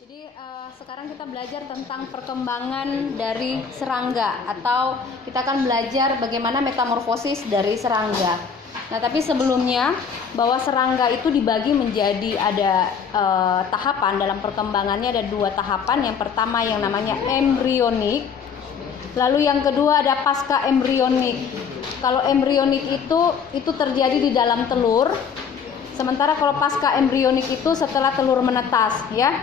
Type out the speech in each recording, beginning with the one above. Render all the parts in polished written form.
Jadi sekarang kita belajar tentang perkembangan dari serangga, atau kita akan belajar bagaimana metamorfosis dari serangga. Nah, tapi sebelumnya bahwa serangga itu dibagi menjadi ada tahapan dalam perkembangannya, ada dua tahapan. Yang pertama yang namanya embrionik, lalu yang kedua ada pasca embrionik. Kalau embrionik itu terjadi di dalam telur, sementara kalau pasca embrionik itu setelah telur menetas, ya.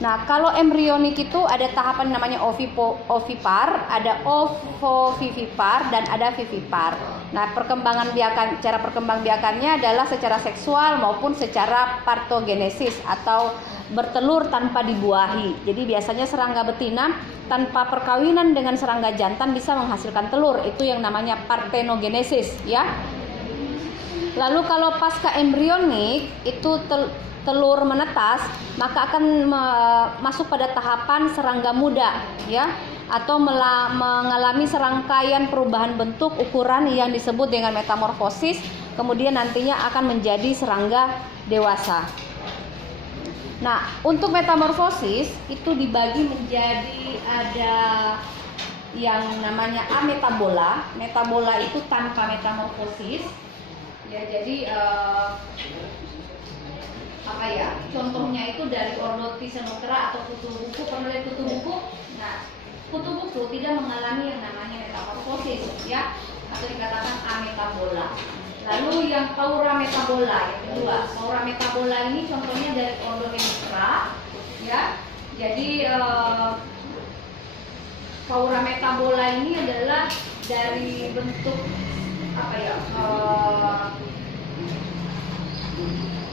Nah, kalau embrionik itu ada tahapan namanya ovipar, ada ovovivipar, dan ada vivipar. Nah, cara perkembangbiakannya adalah secara seksual maupun secara partogenesis atau bertelur tanpa dibuahi. Jadi biasanya serangga betina tanpa perkawinan dengan serangga jantan bisa menghasilkan telur. Itu yang namanya partenogenesis, ya. Lalu kalau pasca embrionik itu telur menetas, maka akan masuk pada tahapan serangga muda, ya, atau mengalami serangkaian perubahan bentuk ukuran yang disebut dengan metamorfosis, kemudian nantinya akan menjadi serangga dewasa. Nah, untuk metamorfosis itu dibagi menjadi ada yang namanya ametabola. Metabola itu tanpa metamorfosis, ya. Jadi contohnya itu dari Ordotisenoptera atau kutu buku. Pernah lihat kutu buku? Nah, kutu buku tidak mengalami yang namanya metamorfosis, ya, atau dikatakan ametabola. Lalu yang paurametabola, yang kedua. Paurametabola ini contohnya dari Ordohemiptera, ya. Jadi paurametabola ini adalah dari bentuk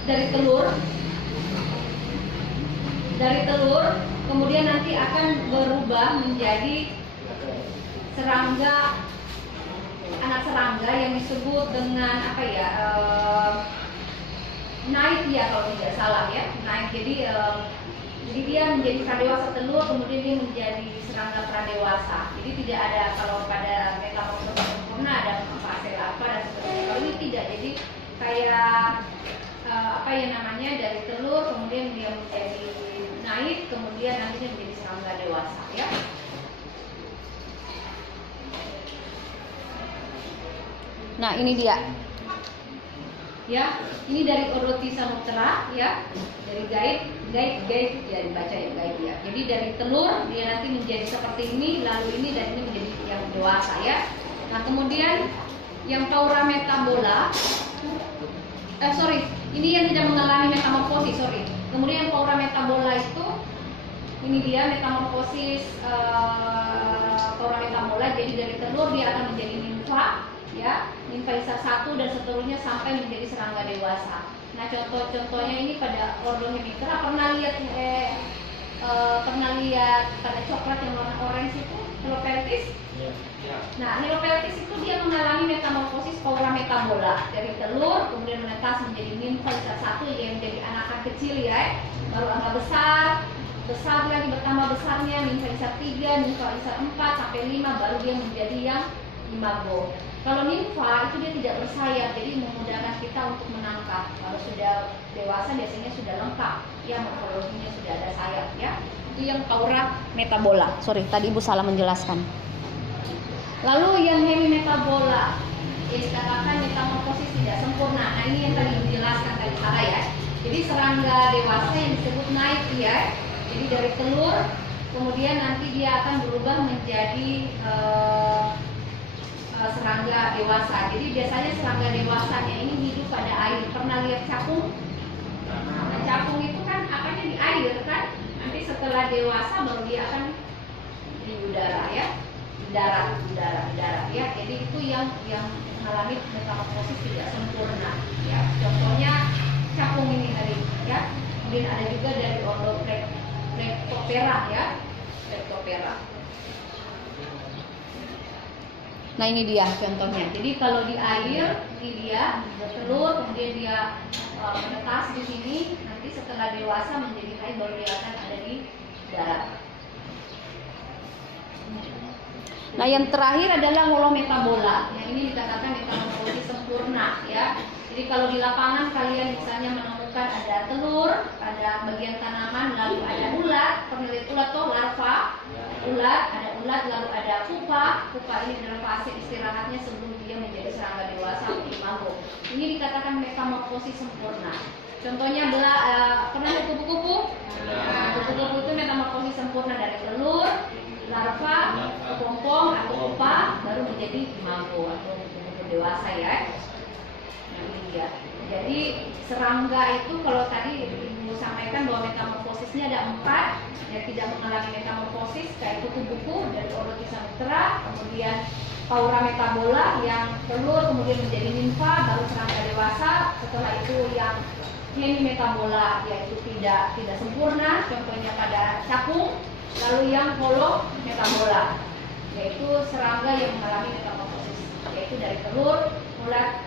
dari telur kemudian nanti akan berubah menjadi anak serangga yang disebut dengan naik, ya, kalau tidak salah, ya, naik. Jadi dia menjadi pradewasa telur, kemudian dia menjadi serangga pradewasa. Jadi tidak ada, kalau pada metamorfosis sempurna ada fase larva dan seterusnya. Kalau ini tidak, jadi kayak dari telur kemudian dia menjadi naik, kemudian nantinya menjadi serangga dewasa, ya. Nah, ini dia, ya. Ini dari Ordotisenoptera, ya, dari guide, ya, dibaca ya, guide, ya. Jadi dari telur dia nanti menjadi seperti ini, lalu ini, dan ini menjadi yang dewasa, ya. Nah, kemudian yang paurametabola, ini yang tidak mengalami metamorfosis, Kemudian yang paurametabola itu, ini dia metamorfosis paurametabola. Jadi dari telur dia akan menjadi nimfa, ya, nimfaisa 1 dan seterusnya sampai menjadi serangga dewasa. Nah, contoh-contohnya ini pada Ordohemiptera. Pernah lihat pada coklat yang warna orange itu, Nelopeltis? Nah, Nelopeltis itu dia mengalami metamorfosis paurametabola dari telur, kemudian menetas menjadi nimfaisa 1 yang menjadi anakan kecil, ya, baru angka besar lagi, bertambah besarnya, nimfaisa 3, nimfaisa 4 sampai 5, baru dia menjadi yang imago. Kalau nimfa itu dia tidak bersayap, jadi memudahkan kita untuk menangkap. Kalau sudah dewasa biasanya sudah lengkap, ya, morfologinya sudah ada sayap, ya. Itu yang paurametabola. Tadi Ibu salah menjelaskan. Lalu yang hemimetabola, ya, dikatakan metamorfosis tidak sempurna. Nah, ini yang tadi dijelaskan tadi salah, ya. Jadi serangga dewasa yang disebut naik, ya. Jadi dari telur, kemudian nanti dia akan berubah menjadi serangga dewasa. Jadi biasanya serangga dewasanya ini hidup pada air. Pernah lihat capung? Nah, capung itu kan akarnya di air, kan? Nanti setelah dewasa baru dia akan di udara, ya. Darat, ya. Jadi itu yang mengalami metamorfosis tidak sempurna, ya. Contohnya capung ini tadi, ya. Kemudian ada juga dari Ordopreptoptera, ya. Preptoptera. Nah, ini dia contohnya. Jadi kalau di air ini dia telur, kemudian dia menetas di sini, nanti setelah dewasa menjadi naik baru dia akan ada di darat. Nah, yang terakhir adalah holometabola. Yang ini dikatakan metamorfosis sempurna, ya. Jadi kalau di lapangan kalian misalnya menemukan menunjukkan ada telur, ada bagian tanaman, lalu ada ulat, pernah lihat ulat tuh larva, ulat, ada ulat, lalu ada pupa. Pupa ini adalah fase istirahatnya sebelum dia menjadi serangga dewasa atau imago. Ini dikatakan metamorfosis sempurna. Contohnya pernah lihat kupu-kupu? Nah, kupu-kupu itu metamorfosis sempurna dari telur, larva, kepompong atau pupa, baru menjadi imago atau kupu-kupu dewasa ya. Nah, ini dia. Jadi serangga itu kalau tadi Ibu sampaikan bahwa metamorfosisnya ada 4 yang tidak mengalami metamorfosis, kayak kupu-kupu dari Orotisomyptera, kemudian Paura metabola yang telur kemudian menjadi nimfa baru serangga dewasa. Setelah itu yang hemimetabola yaitu tidak sempurna, contohnya pada capung. Lalu yang holometabola yaitu serangga yang mengalami metamorfosis, yaitu dari telur, ulat,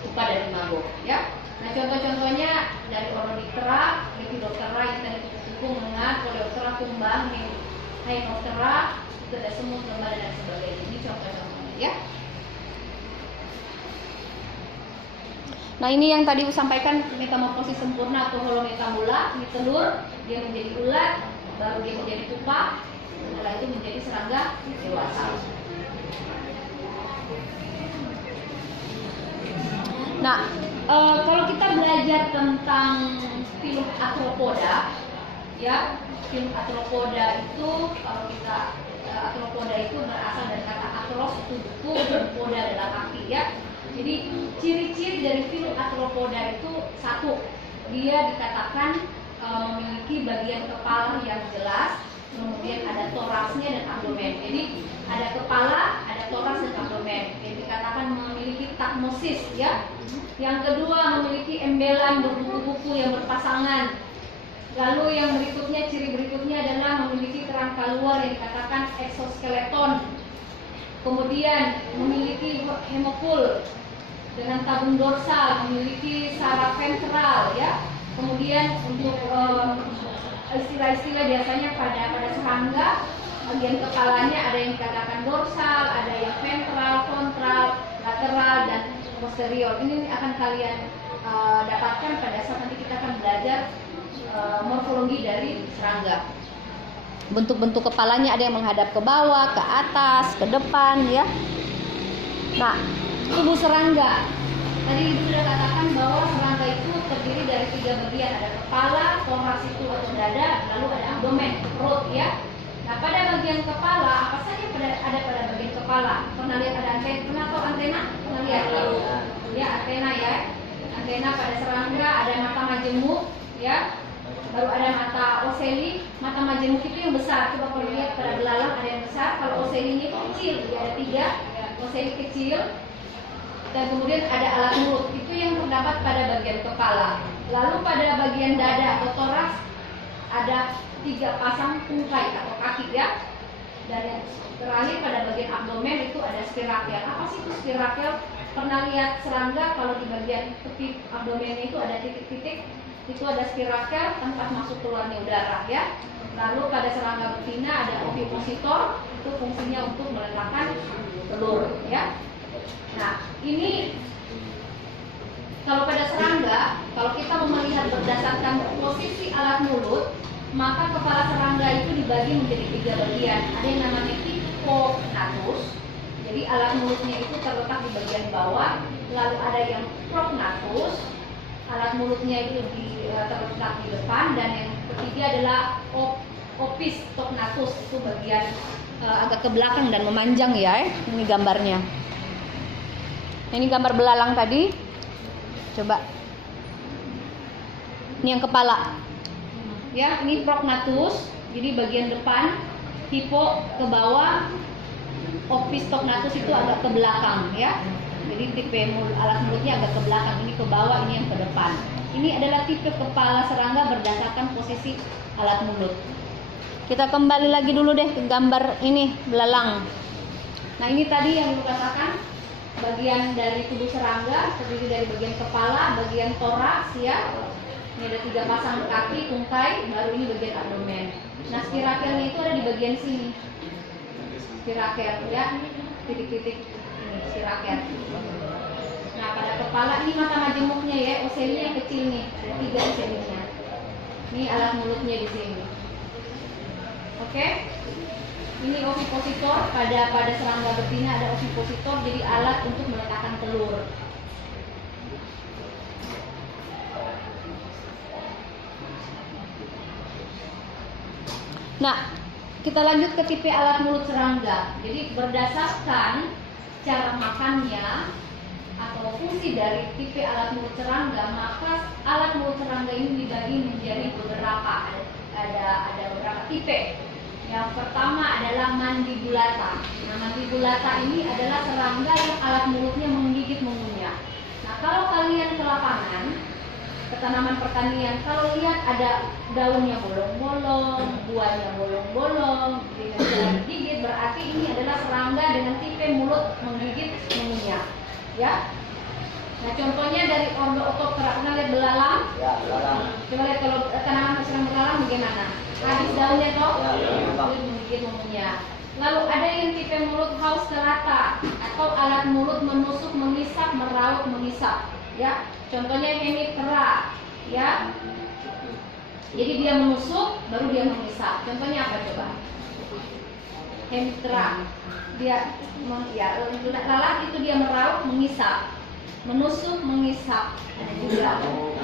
pupa dan imago ya. Nah, contoh-contohnya dari Orodiptera, Lepidoptera yang tadi kupu-kupu, mengat, Coleoptera, kumbang, Hymenoptera, itu ada semut, lembah dan sebagainya. Ini contoh-contohnya ya. Nah, ini yang tadi sampaikan metamorfosis sempurna atau holometabola, ini telur, dia menjadi ulat, baru dia menjadi pupa, setelah itu menjadi serangga dewasa. Nah, kalau kita belajar tentang filum Arthropoda, ya, filum Arthropoda itu kalau kita Arthropoda itu berasal dari kata arthros itu buku dan poda adalah kaki ya. Jadi ciri-ciri dari filum Arthropoda itu satu, dia dikatakan memiliki bagian kepala yang jelas, kemudian ada toraksnya dan abdomen. Jadi ada kepala, ada toraks dan abdomen. Yang dikatakan memiliki tagmosis ya. Yang kedua memiliki embelan berbuku-buku yang berpasangan. Lalu yang berikutnya, ciri berikutnya adalah memiliki kerangka luar yang dikatakan exoskeleton. Kemudian memiliki hemokul dengan tabung dorsal, memiliki saraf ventral ya. Kemudian untuk istilah-istilah biasanya pada serangga, bagian kepalanya ada yang dikatakan dorsal, ada yang ventral, frontal, lateral dan posterior. Ini akan kalian dapatkan pada saat nanti kita akan belajar morfologi dari serangga. Bentuk-bentuk kepalanya ada yang menghadap ke bawah, ke atas, ke depan ya. Nah, tubuh serangga. Tadi Ibu sudah katakan bahwa serangga itu terdiri dari 3 bagian, ada kepala, toraks itu atau dada, lalu ada abdomen, perut ya. Nah, pada bagian kepala apa saja ada pada bagian kepala? Pernah lihat ada antena atau antena? Pernah lihat? Ya, antena ya. Antena pada serangga ada mata majemuk ya. Baru ada mata ocelli. Mata majemuk itu yang besar. Coba kalau lihat pada belalang ada yang besar. Kalau ocellinya itu kecil, ya ada 3. Ocelli kecil. Dan kemudian ada alat mulut, itu yang terdapat pada bagian kepala. Lalu pada bagian dada atau toraks ada 3 pasang tungkai atau kaki ya. Dan yang terakhir pada bagian abdomen itu ada spirakel. Apa sih itu spirakel? Pernah lihat serangga kalau di bagian tepi abdomennya itu ada titik-titik, itu ada spirakel, tempat masuk keluarnya udara ya. Lalu pada serangga betina ada ovipositor, itu fungsinya untuk meletakkan telur ya. Nah, ini kalau pada serangga, kalau kita mau melihat berdasarkan posisi alat mulut, maka kepala serangga itu dibagi menjadi 3 bagian. Ada yang namanya hipognathus, jadi alat mulutnya itu terletak di bagian bawah. Lalu ada yang prognathus, alat mulutnya itu terletak di depan. Dan yang ketiga adalah opistognathus, itu bagian agak ke belakang dan memanjang ya. Ini gambarnya. Ini gambar belalang tadi. Coba. Ini yang kepala. Ya, ini prognathus, jadi bagian depan, hipo ke bawah, opistognathus itu agak ke belakang ya. Jadi tipe alat mulutnya agak ke belakang, ini ke bawah, ini yang ke depan. Ini adalah tipe kepala serangga berdasarkan posisi alat mulut. Kita kembali lagi dulu deh ke gambar ini belalang. Nah, ini tadi yang dikatakan bagian dari tubuh serangga terdiri dari bagian kepala, bagian toraks ya. Ini ada 3 pasang kaki, tungkai, baru ini bagian abdomen. Nah, spirakelnya itu ada di bagian sini. Spirakel ya, titik-titik ini spirakel. Nah, Nah, pada kepala ini mata majemuknya ya, ocelinya yang kecil nih, ada 3 ocelinya. Ini alat mulutnya di sini. Oke. Ini ovipositor, pada serangga betina ada ovipositor, jadi alat untuk meletakkan telur. Nah, kita lanjut ke tipe alat mulut serangga. Jadi berdasarkan cara makannya atau fungsi dari tipe alat mulut serangga, maka alat mulut serangga ini dibagi menjadi beberapa. Ada beberapa tipe. Yang pertama adalah mandibulata. Nah, mandibulata ini adalah serangga yang alat mulutnya menggigit mengunyah. Nah, kalau kalian ke lapangan, ke tanaman pertanian, kalau lihat ada daunnya bolong-bolong, buahnya bolong-bolong, dengan cara digigit, berarti ini adalah serangga dengan tipe mulut menggigit mengunyah. Ya. Nah, contohnya dari Ordootoptera, pernah lihat belalang? Ya, belalang. Coba lihat kalau tanaman serang belalang bagaimana? Habis daunnya toh, Ya. menggigit mengunyah. Lalu ada yang tipe mulut Haustelata atau alat mulut menusuk, mengisap, meraut, mengisap. Ya, contohnya Hemiptera. Ya, jadi dia menusuk, baru dia mengisap. Contohnya apa coba? Hemiptera. Dia, lalat itu dia meraut, mengisap. Menusuk, mengisap. Ada juga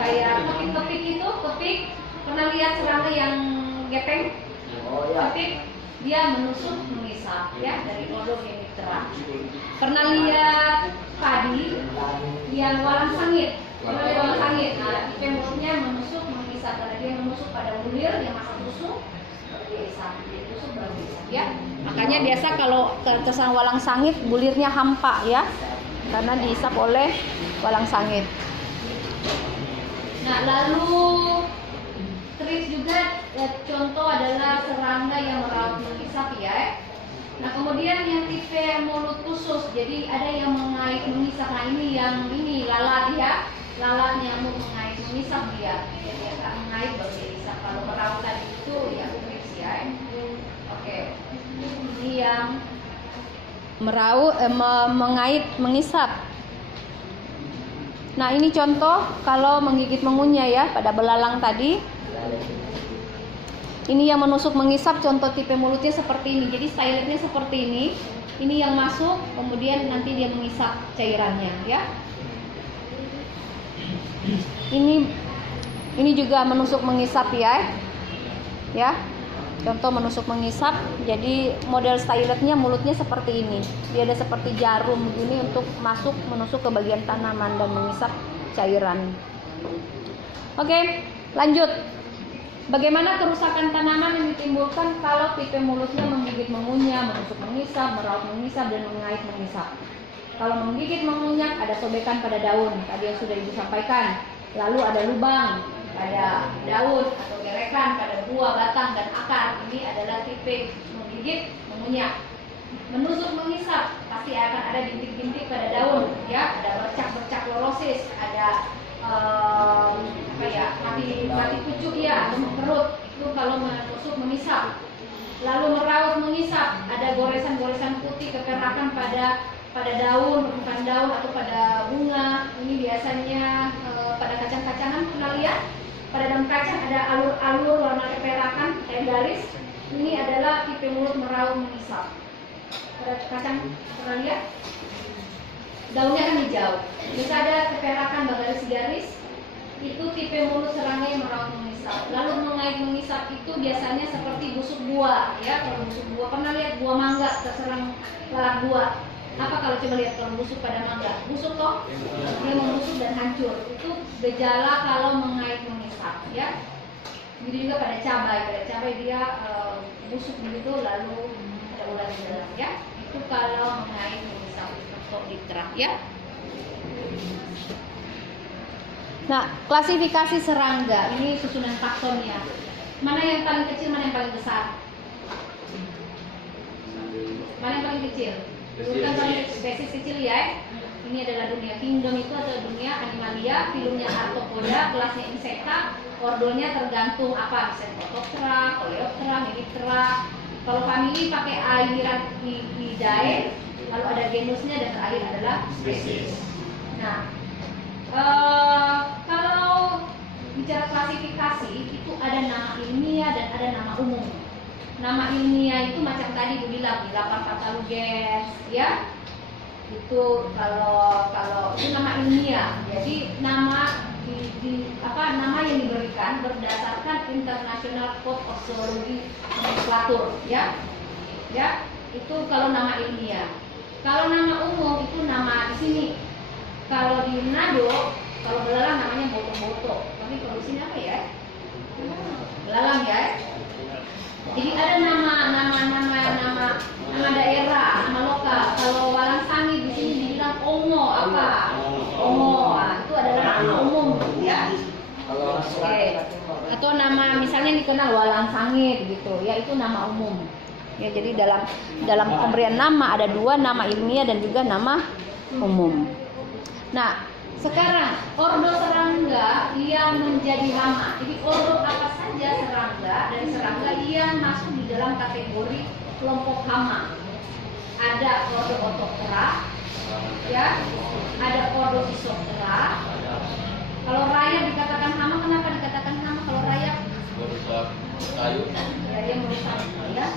kayak kepik-kepik itu, kepik. Pernah lihat serangga yang gepeng? Oh ya. Kepik, dia menusuk, mengisap. Ya, dari Ordo Hemiptera. Pernah lihat padi yang walang sangit? Pernah lihat walang sangit? Nah, tipe mulutnya menusuk, mengisap. Karena dia menusuk pada bulir yang masuk tusuk, dia isap. Dia tusuk baru isap. Ya, makanya biasa kalau kesan walang sangit bulirnya hampa ya, karena diisap oleh walang sangit. Nah, lalu tris juga contoh adalah serangga yang meraut mengisap ya. Nah, kemudian yang tipe mulut khusus, jadi ada yang mengait mengisap. Nah, ini lalat ya, lalat yang mengait mengisap dia akan mengait baru dia isap. Kalau meraut tadi itu ya tris ya. Oke, ini yang meraut mengait mengisap. Nah, ini contoh kalau menggigit mengunyah ya pada belalang tadi. Ini yang menusuk mengisap, contoh tipe mulutnya seperti ini. Jadi styletnya seperti ini. Ini yang masuk, kemudian nanti dia mengisap cairannya ya. Ini juga menusuk mengisap ya. Ya. Contoh menusuk mengisap. Jadi model styletnya mulutnya seperti ini. Dia ada seperti jarum begini untuk masuk menusuk ke bagian tanaman dan mengisap cairan. Oke, lanjut. Bagaimana kerusakan tanaman yang ditimbulkan kalau tipe mulutnya menggigit mengunyah, menusuk mengisap, meraut mengisap, dan mengait mengisap? Kalau menggigit mengunyah ada sobekan pada daun, tadi yang sudah Ibu sampaikan. Lalu ada lubang pada daun atau gerekan pada buah, batang, dan akar. Ini adalah tipe menggigit mengunyah. Menusuk mengisap pasti akan ada bintik-bintik pada daun, ya, ada bercak-bercak klorosis, ada mati pucuk ya, atau perut itu kalau menusuk mengisap. Lalu meraut mengisap, ada goresan-goresan putih kekerakan pada daun, permukaan daun atau pada bunga. Ini biasanya pada kacang-kacangan, pernah lihat pada daun kacang ada alur-alur warna keperakan kayak garis. Ini adalah tipe mulut meraut mengisap. Pada kacang pernah lihat daunnya kan hijau, bisa ada keperakan bergaris-garis, itu tipe mulut serangga yang meraut mengisap. Lalu mengait mengisap itu biasanya seperti busuk buah ya. Kalau busuk buah, pernah lihat buah mangga terserang lalat buah? Apa kalau coba lihat kalau busuk pada mangga? Busuk toh? Dia membusuk dan hancur. Itu gejala kalau mengait mengisap ya. Begitu juga pada cabai dia busuk begitu lalu ada ulat di dalam ya. Itu kalau mengait mengisap untuk diterap ya. Nah, klasifikasi serangga ini susunan taxonnya. Mana yang paling kecil, mana yang paling besar? Mana yang paling kecil? Bukan paling spesies kecil ya. Ini adalah dunia kingdom itu atau dunia animalia, filumnya Arthropoda, kelasnya Insecta, ordonya tergantung apa? Misalnya Orthoptera, Coleoptera, Hemiptera. Kalau famili pakai Aeirapidae, lalu ada genusnya dan terakhir adalah spesies. Nah, kalau bicara klasifikasi itu ada nama ilmiah dan ada nama umum. Nama ilmiah itu macam tadi Bu bilang di lapan kataloges, ya. Itu kalau itu nama ilmiah. Jadi nama nama yang diberikan berdasarkan International Code of Zoology Nomenclature, ya. Ya, itu kalau nama ilmiah. Kalau nama umum itu nama di sini. Kalau di Manado, kalau belalang namanya boto-boto. Tapi kalau di sini apa ya? Belalang ya. Jadi ada nama daerah, nama lokal. Kalau walang sangit di sini dibilang ongo apa? Ongo. Nah, itu adalah nama umum, ya. Oke. Atau nama misalnya dikenal walang sangit gitu, ya itu nama umum. Ya, jadi dalam pemberian nama ada dua, nama ilmiah dan juga nama umum. Nah, sekarang ordo serangga yang menjadi hama. Jadi ordo apa saja dari serangga yang masuk di dalam kategori kelompok hama. Ada ordo Orthoptera, ya, ada ordo Physeoptera. Kalau rayap dikatakan hama, kenapa dikatakan hama? Kalau rayap merusak kayu. ya, dia merusak, ya.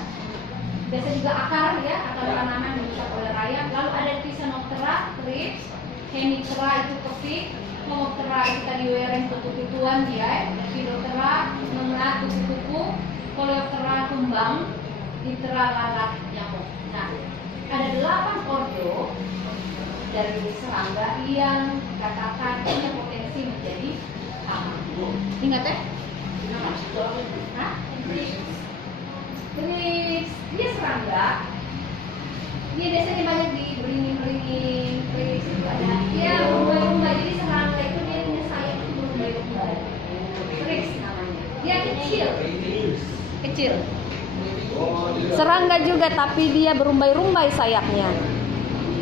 Biasa juga akar, ya, akar tanaman dirusak oleh rayap. Lalu ada Thysanoptera, thrips. Hemiptera itu kepik, Homoptera itu tadi wereng kutu-kutuan dia, Lepidoptera mengelat kuku-kuku, Coleoptera kumbang, Diptera lalat nyamuk. Nah, ada 8 ordo dari serangga yang dikatakan punya potensi menjadi hama. Ingat ya? Hah? Thrips, dia serangga. Dia biasanya banyak di beringin-beringin, thrips itu ada. Dia rumbai-rumbai, jadi serangga itu dia punya sayap itu berumbai-rumbai. Thrips namanya. Dia kecil. Serangga juga tapi dia berumbai-rumbai sayapnya.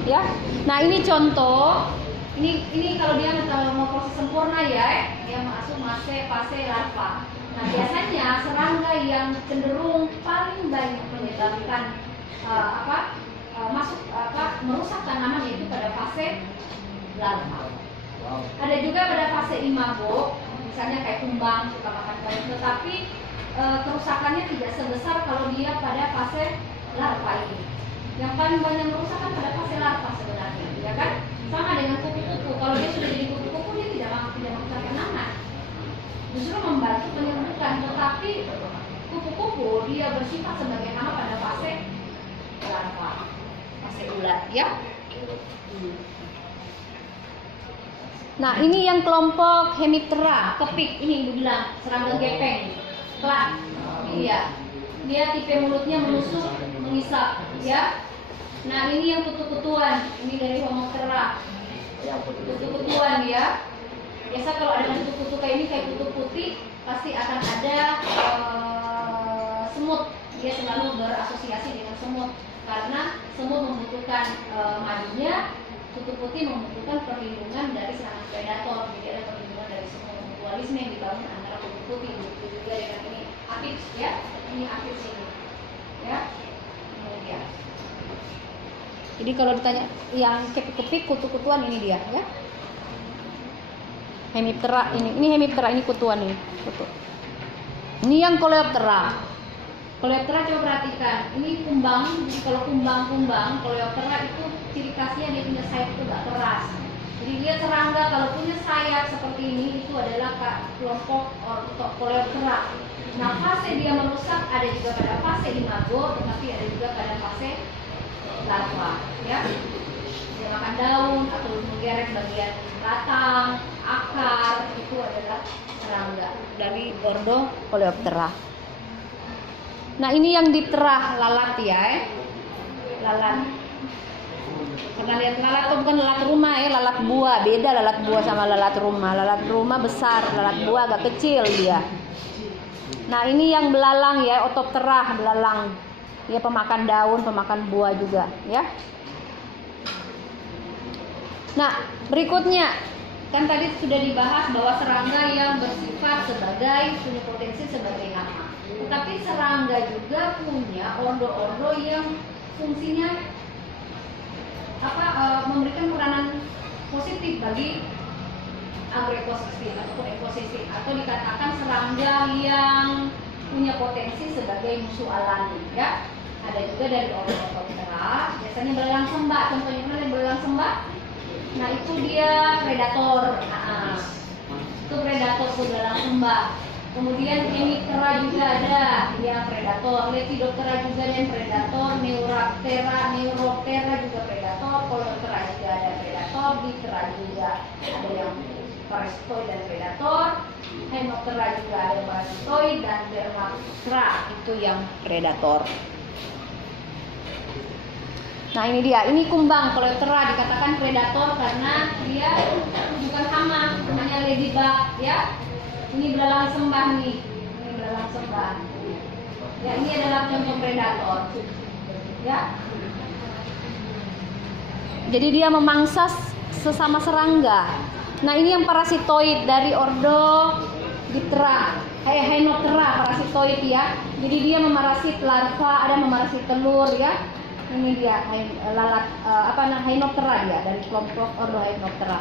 Ya. Nah, ini contoh. Ini kalau dia mau proses sempurna ya, dia masuk fase larva. Nah, biasanya serangga yang cenderung paling banyak menyebabkan merusak tanaman yaitu pada fase larva. Ada juga pada fase imago, misalnya kayak kumbang suka makan kayu, tetapi kerusakannya tidak sebesar kalau dia pada fase larva ini. Yang paling banyak merusak kan pada fase larva sebenarnya, ya kan? Sama dengan kupu-kupu. Kalau dia sudah jadi kupu-kupu dia tidak merusak tanaman, justru membantu penyembuhan. Tetapi kupu-kupu dia bersifat sebagai hama pada fase larva, fase ulat, ya. Nah, ini yang kelompok Hemiptera, kepik. Ini Ibu bilang serangga gepeng, kelak. Dia tipe mulutnya menusuk, mengisap, ya. Nah, ini yang kutu-kutuan. Ini dari Homoptera. Kutu-kutuan ya. Biasa kalau ada kutu-kutu kayak ini, kayak kutu putih, pasti akan ada semut. Dia selalu berasosiasi dengan semut karena semut membutuhkan madunya, kutu putih membutuhkan perlindungan dari serangan predator. Jadi ada perlindungan dari semut. Mutualisme yang dibangun antara kutu putih, begitu juga dengan ini apis, ya. Ini apis ini, ya. Kemudian, jadi kalau ditanya yang kepik kutu-kutuan ini dia, ya. Hemiptera ini Hemiptera, ini kutuan ini, kutu. Ini yang Coleoptera. Coleoptera coba perhatikan, ini kumbang. Jadi kalau kumbang, Coleoptera itu ciri khasnya dia punya sayap itu agak keras. Jadi dia serangga kalau punya sayap seperti ini itu adalah kelompok Coleoptera. Nah, fase dia merusak ada juga pada fase imago, tetapi ada juga pada fase larva, ya. Dia makan daun atau menggerek bagian batang, akar, itu adalah serangga dari ordo Coleoptera. Nah, ini yang Diptera, lalat ya, lalat. Pernah lihat lalat? Itu bukan lalat rumah ya, lalat buah. Beda lalat buah sama lalat rumah. Lalat rumah besar, lalat buah agak kecil dia. Nah, ini yang belalang ya, Orthoptera, belalang. Dia pemakan daun, pemakan buah juga, ya. Nah, berikutnya kan tadi sudah dibahas bahwa serangga yang bersifat sebagai punya potensi sebagai hama. Tetapi serangga juga punya ordo-ordo yang fungsinya memberikan positif bagi agroekosistem ataupun ekosistem, atau dikatakan serangga yang punya potensi sebagai musuh alami, ya. Ada juga dari Ornithoptera, biasanya belalang sembah. Contohnya mana yang belalang sembah? Nah itu dia predator. Itu predator belalang sembah. Kemudian Hemiptera juga ada yang predator, Lepidoptera juga yang predator, Neuroptera juga predator, Coleoptera juga ada predator, Diptera juga ada yang parasitoid dan predator, Hymenoptera juga ada yang parasitoid, dan Dermaptera itu yang predator. Nah ini dia, ini kumbang Coleoptera dikatakan predator karena dia bukan hama, hanya ladybug, ya. Ini belalang sembah nih, ini belalang sembah. Ya ini adalah contoh predator, ya. Jadi dia memangsa sesama serangga. Nah ini yang parasitoid dari ordo Diptera, Hymenoptera parasitoid, ya. Jadi dia memarasit larva, ada memarasit telur, ya. Ini dia lalat Hymenoptera dia dari kelompok ordo Hymenoptera.